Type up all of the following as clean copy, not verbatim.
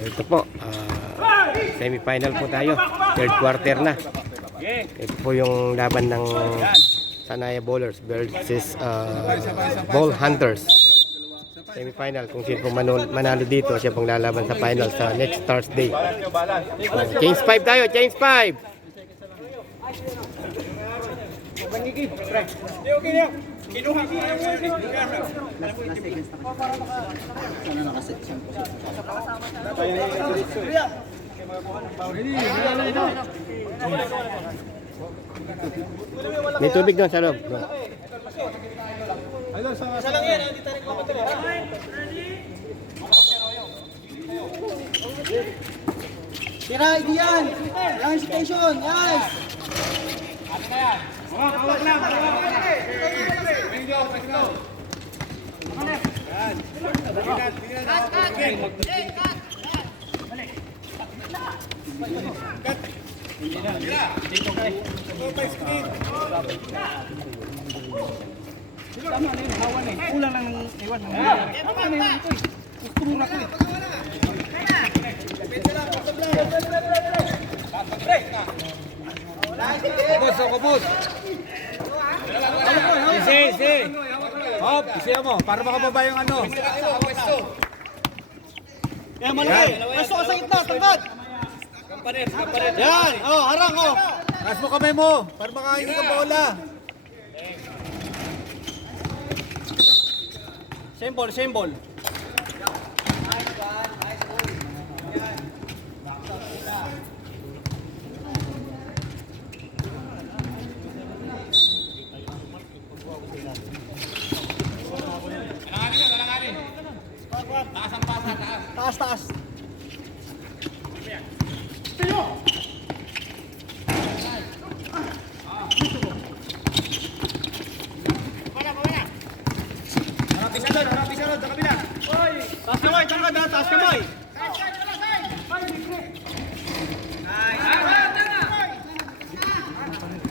Ito po, semi-final po tayo. Third quarter na. Ito po yung laban ng Sanaya Bowlers versus Ball Hunters. Semi-final. Kung sino pong manalo dito, siya pong lalaban sa final sa next Thursday. Change 5 tayo, change 5! Kinuha ko May tubig doon sa loob. isa lang yan, hindi tayo nagmamatala. Tira, hindi yan. Lang station, yes. Ano na yan? Hawak lang. Let's go, let's go. Tama na yun, hawan eh. Kulang lang ng iwan. Tama na yun ito eh. Gusto muna ko eh. Kapos. Isi. Hop, isiya mo. Para makababa yung ano. Yan, malaki. Pasok ka sa gitna, tangkad. Kampanet. Yan, harang Taas mo kamay mo. Para makahindi ka bola. Same ball. Taas. Harap isa doon, sa kabila. Taas kamay, taas kamay.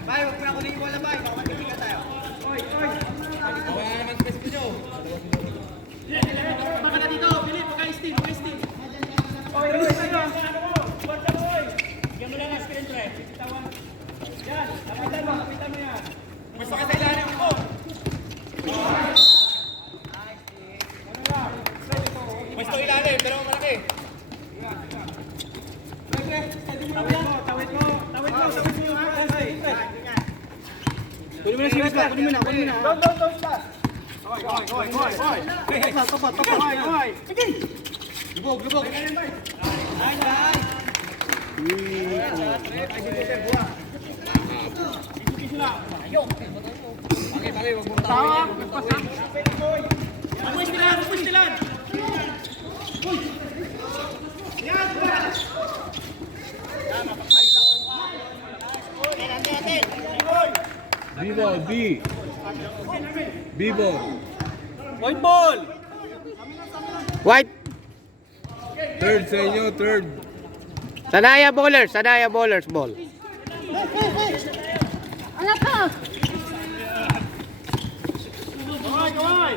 Bay, huwag na kunin bola, bay. Baka magkikita tayo. Wala naman pwesto nyo. Baka na dito, Philip, mag-i-steam. Oy, tayo. Bigyan mo lang ang screen try. Yan, kapitan mo yan. Gusto ka sa ilalim ko. Pwesto ilalim, pero malaki. Tawid mo. Kunin mo na si Wisla, kunin mo na. Doon, stop. Hoy. Tapat. Sige. Lubog. Bagay, wag mo tawa. Magpustilan. Yan, buwan. B-ball. White ball. White. Third sa inyo, third. Sanaya Bowlers ball. Anak ka! Kaway.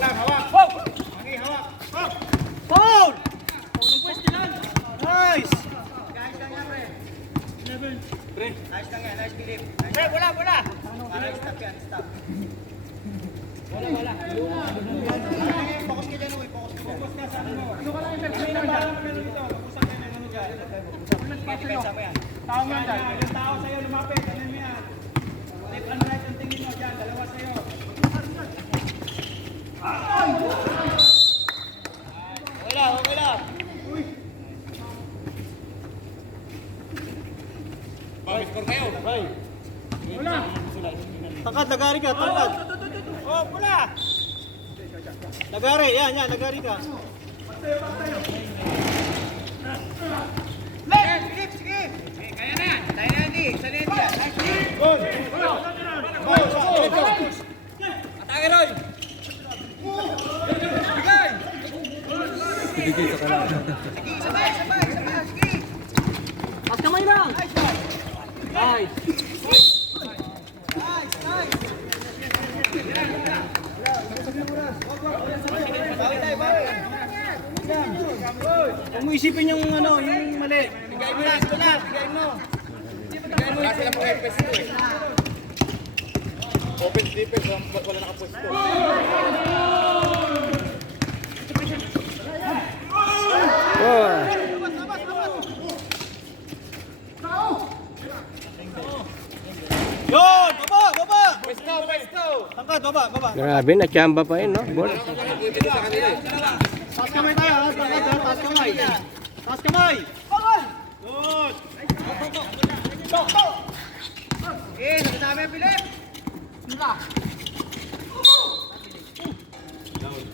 Hawak. Mangi, hawak. Foul! Nice! Pre. Nice, Philip. Pre, bola. Para stop yan, stop. Bola. Focus ka dyan, focus ka sa ano. Ano ka lang yung may naman meron dito. Tapos ka na dyan. Tao mo dyan. Yung tao sa'yo lumapit. Ano mo yan? Left and right ang tingin mo dyan. Dalawa sa'yo. Wala. Pag-score kayo. Wala. Tangkad, lagari ka. Oh, wala. Lagari, yan, lagari ka. Left, sige. Kaya na. Tayo na, di. Sanay niya. Goal. Atake, Roy. Bigay sa kanila. Sige, sabay. Sige. Pas kamay lang! Nice. Huwag mo isipin yung ano, yung mali. Bigay mo lang, bigay mo. Kasi lang po FS ito eh. Offense defense, wala nakapwesto. Oh. Yun! Baba! Baba! Pwesto, pwesto! Tangkad, baba, baba. Grabe, na-chamba pa yun, no? Ball. Pwede sa kanila eh. Taas kamay tayo, ha? Tangkad, ha? Taas kamay. Taas kamay! Good! Eh, nagsasabi, Philip!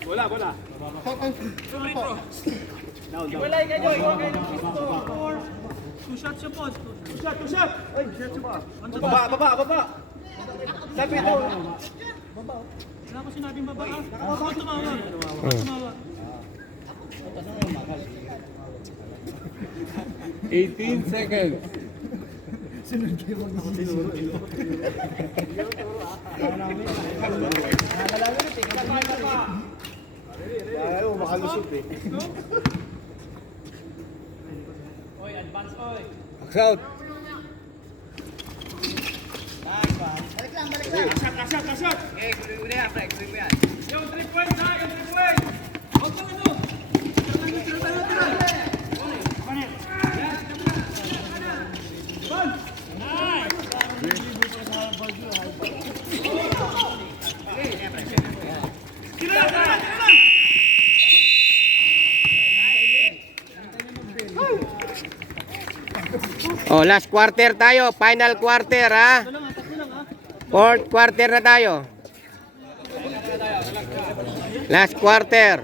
Wala, wala. Iwalay kayo, iwalay kayo. Two shots siya po. Two shot. Ay, shot siya pa. Baba. Sabi ito. Wala ko sinabing baba. Nakababa tumawa. Tumawa. 18 seconds. Ayaw, makalusot eh. Box out. Kasat. Eh, kulit yan, Frank. Kulit mo yan. Yung 3 points ha, yung 3 points. Huwag mo ito. Oh, last quarter tayo. Final quarter, ha? Fourth quarter na tayo. Last quarter.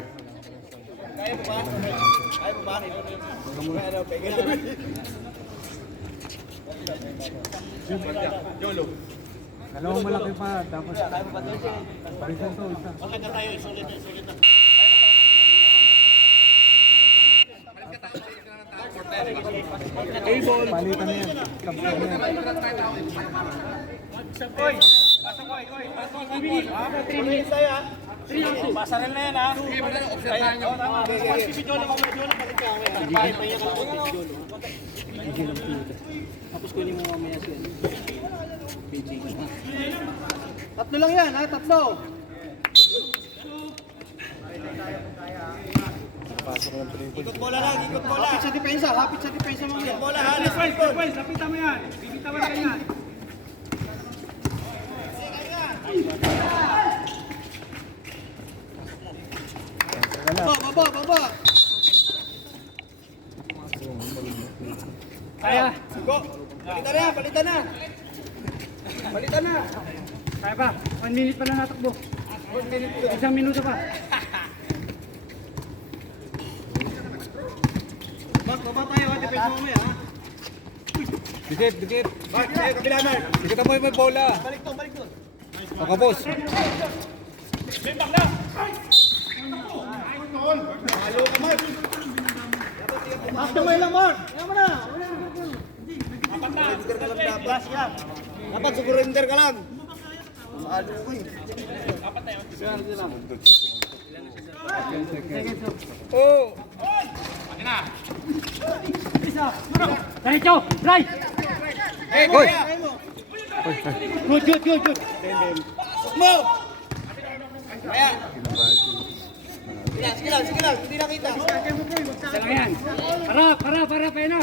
Dalawang malaki pa, tapos isa to, isa. Palitan na yan. Kapsan na yan. Oy, pasok oy. 3 minutes tayo ha. 3 pasarel na yan ha. Sige, wala na observahan nyo. Video lang balik ka. Pahiya ka lang tapos kunin mo mamaya siya. Tatlo lang yan ha, tatlo. Ikot bola lang, ikot bola. Hapit sa depensa mo. Ikot bola ha, points, lapitan mo yan. Bibitawan ka yan. Baba. Kaya. Go. Palitan na. Kaya pa. 1 minute pa lang natakbo. 1 minute. Isang minuto pa. Baba tayo ha. Depensa mo ha. Dikit. Mark, tayo kabila Mark. Dikit mo yung may bola. Balik to. O kapos. Halo ka Mark. Taas kamay lang Mark. Ayaw mo na. Surrender ka lang dapat. Dapat surrender ka lang. Halo ko eh. Oh! Diretso! Right! Hoy! Good! Mo! Kaya. Sige lang. Hindi na kita. Tara yan! Para, pena!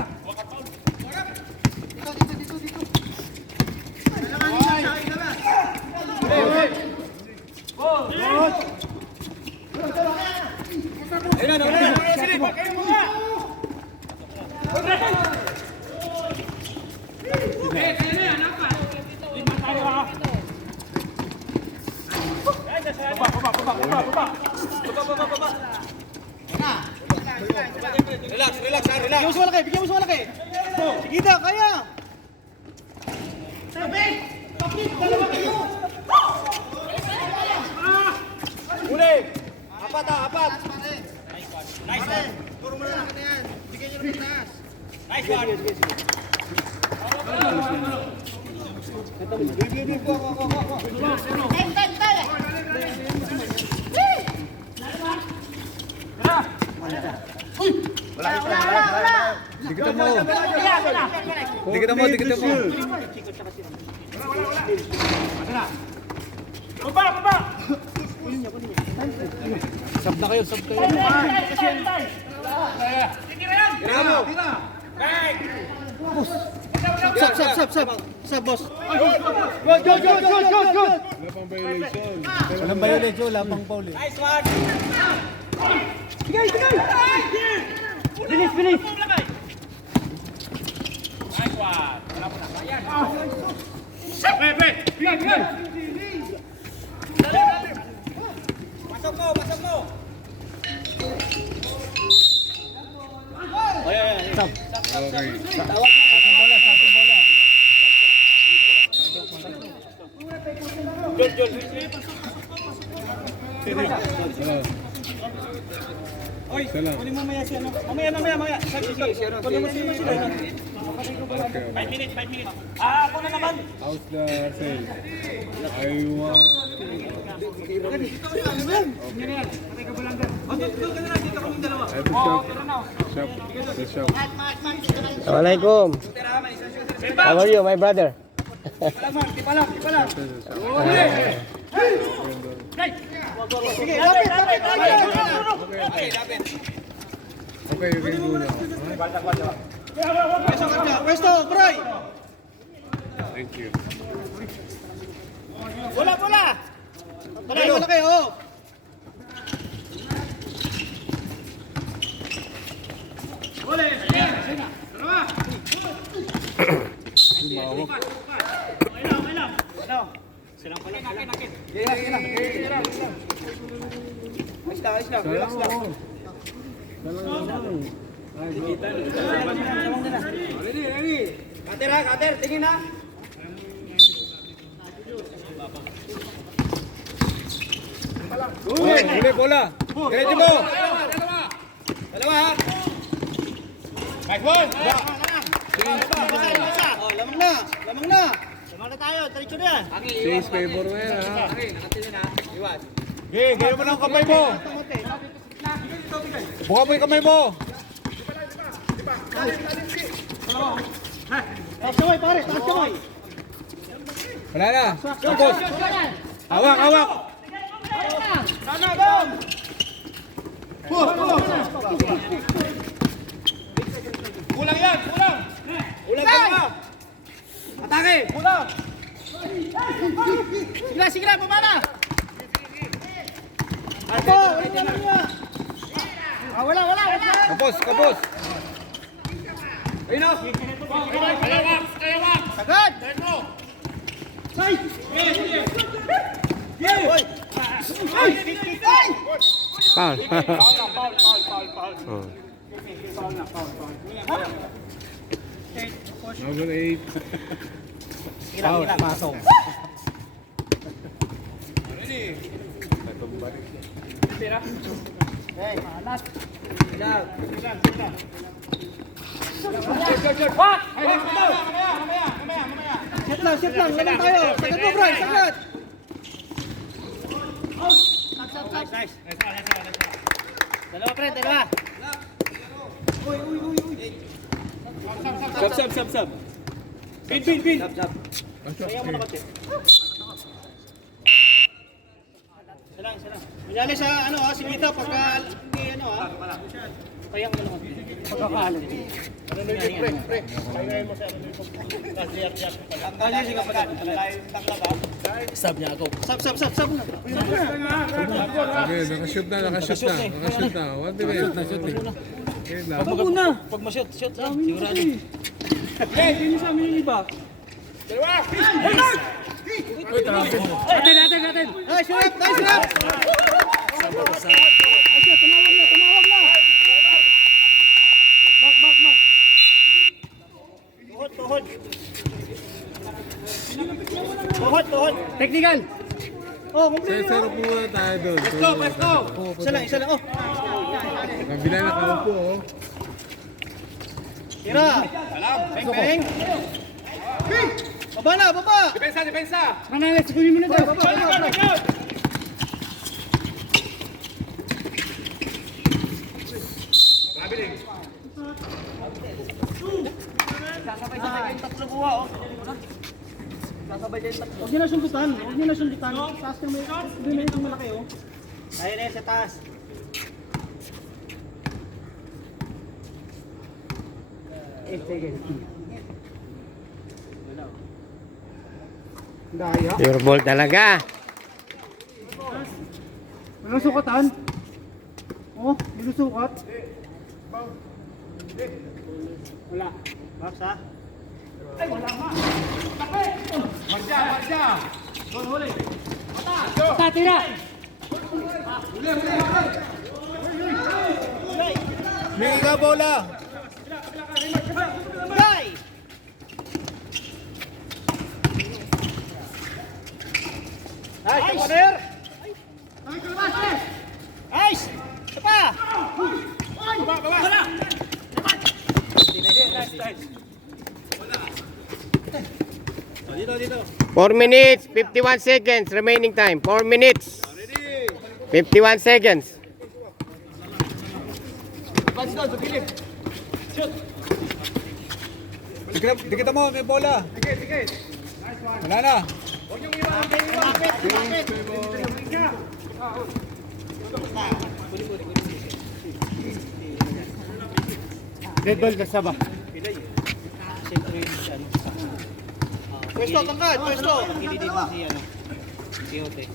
Ayun na. Silip. Relax. Bigyan mo sa malaki. Sige na, kaya. Uli. Apat. Nice one. Puro mo na yan. Bigyan nyo rin taas. Nice one. Go. Dikit mo, dikit mo. Baba! Sab na kayo, sab kayo. Tira mo! Sab, boss. Good! Walang violation, wala pang foul eh. Nice one! Bilis! Nice one! Bigyan! Pasok mo! Oy, kunin mo maya siya. Mamaya. Sige. Kunin mo sila. 5 minutes. Ako na naman. How's the sale? I want... Doon ka na lang, dito kami dalawa. The shop. Assalamualaikum. How are you, my brother? Di pa lang. Sige, lapit. Okay, you can go now. Pwesto, Broy. Thank you. Bola. Bola kayo. Relax lang. Kater, tingin na. Huli, bola. Ready mo. Dalawa ha. Nice ball. Oh, lamang na. Lamang na tayo, diretso na yan. Change favor mo yan, ha? Iwan. Okay, gaya mo na ang kamay mo. Buka mo yung kamay mo. Taas kamay, pare, taas kamay. Wala na. Tapos. Hawak. Sana, bang! Kulang yan, kulang! Kulang ka! Atake! Kulang! Sige na, pumana! Ako! Wala! Kapos. Ayun o! Sagad! Side! Hoy! Foul. Number 8. Ilang, pasok. Sit lang, lamang tayo. Sagad mo, Brian, sagad. Nice. Dalawa, pre, dalawa. Sab. Bin. Sayang mo na konti. Isa lang. Kunyari sa sinita pagka hindi sayang mo na konti. Pagkakahalin. Pre. Kaya mo sa ang kanya siya kapag sab niya ako. Sab na. Okay, nakashoot na. 1 minute. Okay lang. Pag ma-shoot, sigurado. Okay, hindi sa amin yung iba. Atin! Nice shot! Tumawag na! Back. Tuhod! Technical! Oh, complete Sero po muna tayo doon. Let's go! Isa lang, oh. Kabila na kaupo, oh. Tira! Peng! Baba! Depensa! Manangas, kunin mo na daw. Baba! Huwag niyo na sundutan. Huwag niyo na sundutan. Taas na may malaki oh. Ayun na yun sa taas. Daya. Pure ball talaga. Walang sukatan. Oh, hindi sukat. Wala. Box ha? Tira. May ika bola. Guy! Nice, corner! Nice! Isa pa! Dito, dito. 4 minutes, 51 seconds remaining time. 4 minutes. 51 seconds. Dikita mo, may bola. Wala na. Dead ball ka saba. Pwesto, tangkad, pwesto. Kilidin mo si ano. Si Ote.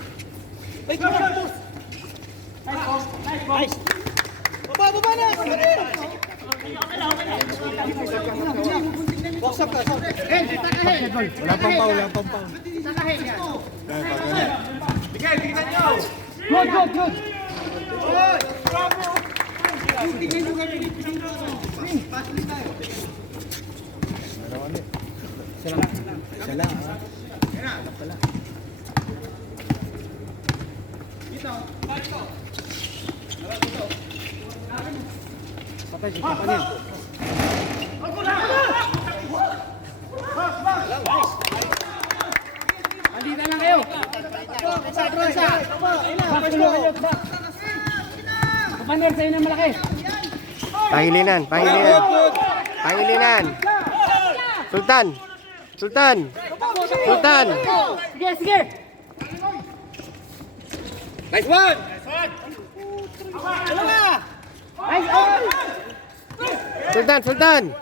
Ay, push! Nice! Baba, baba na! Box up ka, box up. Wala pang foul, wala pang foul. Good. Andito lang kayo. Kapaner sa'yo na malaki. Pahilinan. Sultan. Sige. Nice one! Nice on. Sultan.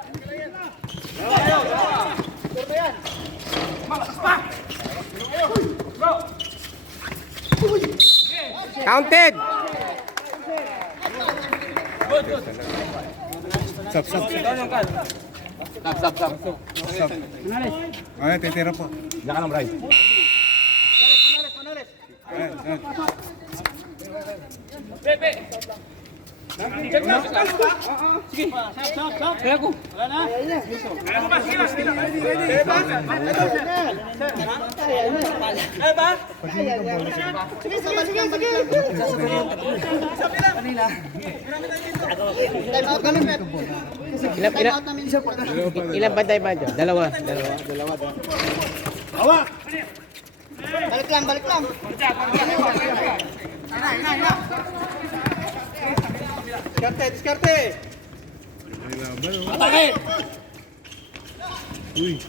Counted. Sap. Ay, titira po. Diyan ka lang, Bray. Kaya ko. Ilan bantay ba dyan? Dalawa. Balik lang. Diskarte! May laban, oh. Atake. Uy.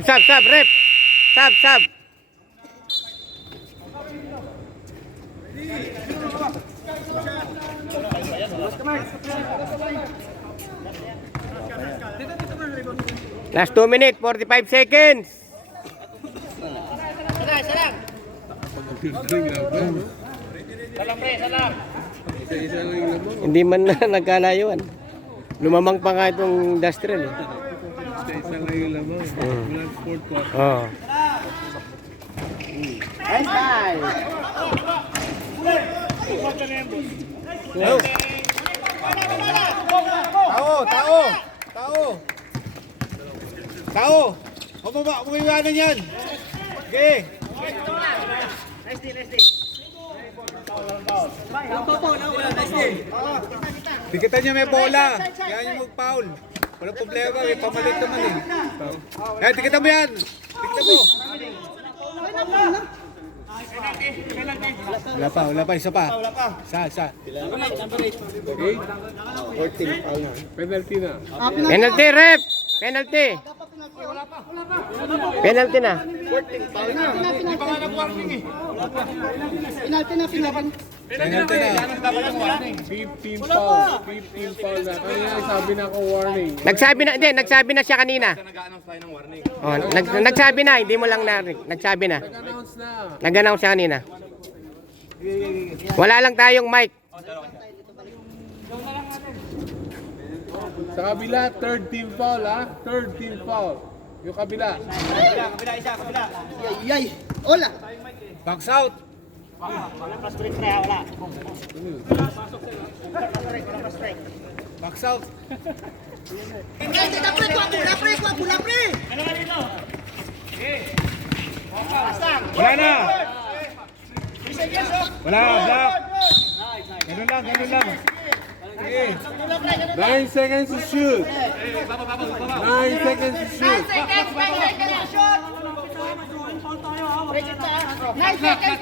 Sab, rep. Sab. Last 2 minutes, 45 seconds. Salam! Yung laban, oh. Salam! Isa-isa lang yung laban. Hindi man na nagkalayuan. Lumamang pa nga itong industrial. Isa-isa lang yung laban. Walang sport po. Oh. Tao! Umiwanan yan! Okay! Dikitan niya may bola. Kaya niya mag-foul. Walang problema. May pamalit naman eh. Dikitan mo yan. Dikitan mo. Wala pa, isa pa. Isa. Penalty na. Penalty, ref! Penalty! Penalty na. Penalty na. 15 foul. 15 foul na. Kanina sabi na ako warning. Nagsabi na siya kanina. Oh, nagsabi na, hindi mo lang narinig. Nagsabi na. Nag-announce na. Nag-announce siya kanina. Wala lang tayong mic. Sa kabila, third team foul ha. Third team foul. Yung kabila. Box out. Box out. Wala na. Wala, black. Ganun lang. Okay. 9 seconds to shoot. 9 seconds to shoot. 9 seconds.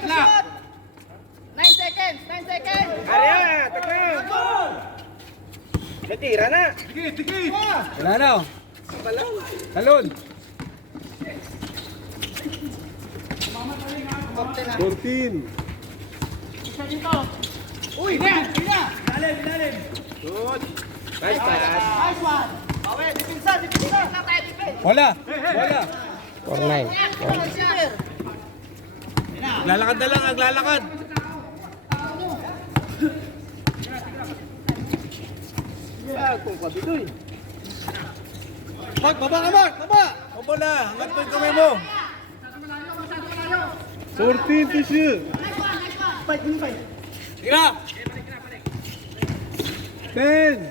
Wala na. Talon. 14. Wala. 4-9. Naglalakad na lang, naglalakad. Mark, baba ka, Mark! Baba! Baba na, hanggang po yung kamay mo. 14 to shoot. Sige na! 10.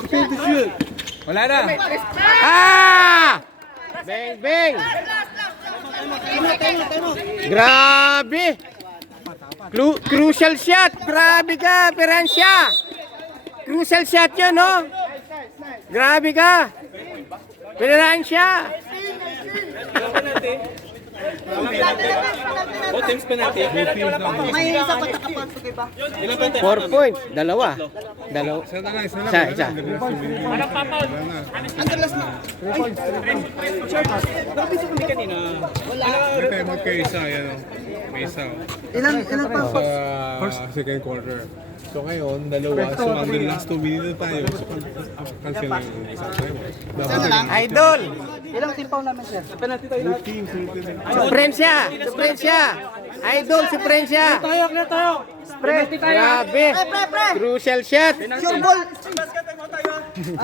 To shoot. Wala na. Ah! Bang! Grabe! Crucial shot! Grabe ka, Peransya! Crucial shot yun, no? Grabe ka! Peransya! May isa pa nakapag ba? 4 points. Dalawa. Isa. Ito magkaisa, yan o. May isa. Ilan pa? Sa second quarter. So ngayon, dalawa. So ang last 2 minutes tayo. So cancel na yung isa. Idol! Ilang timpaw namin, sir? Suprensya! Idol, Suprensya! Clear tayo. Grabe! Pre. Crucial shot! Sure ball.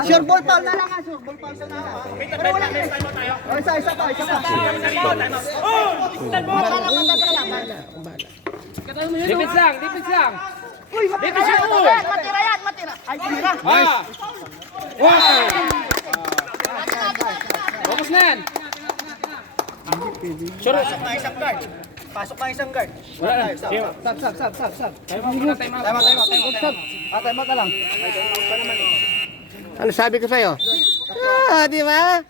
Sure ball foul na lang ha. Sure ball foul na lang. Pero wala na. Oh, isa pa. Dipit lang. Uy, matira yan. Ay, tira. Focus na yan. Pasok na isang guard. Wala na. Stop. Time out na lang. Ano sabi ko sa'yo? Di ba?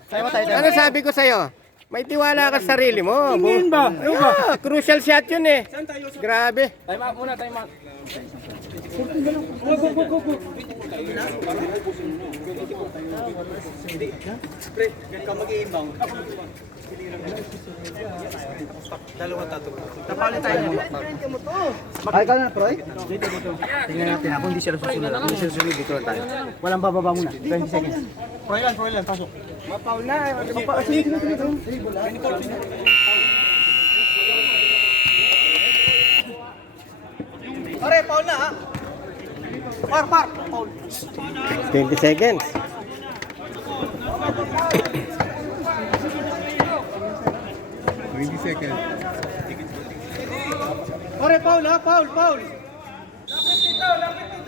Ano sabi ko sa'yo? May tiwala ka sa sarili mo. Tingin ba? Crucial shot yun eh. Grabe. Time out muna, time out. Ay, ka na, Troy? Tingnan natin kung hindi sila susunod. Kung hindi sila susunod, dito lang tayo. Walang bababa muna. 20 seconds. Proilan, pasok. Mapaul na. Sige. Pare, paul na ha. Par. Paul. 20 seconds. Seconds. Pare, paul ha. Paul.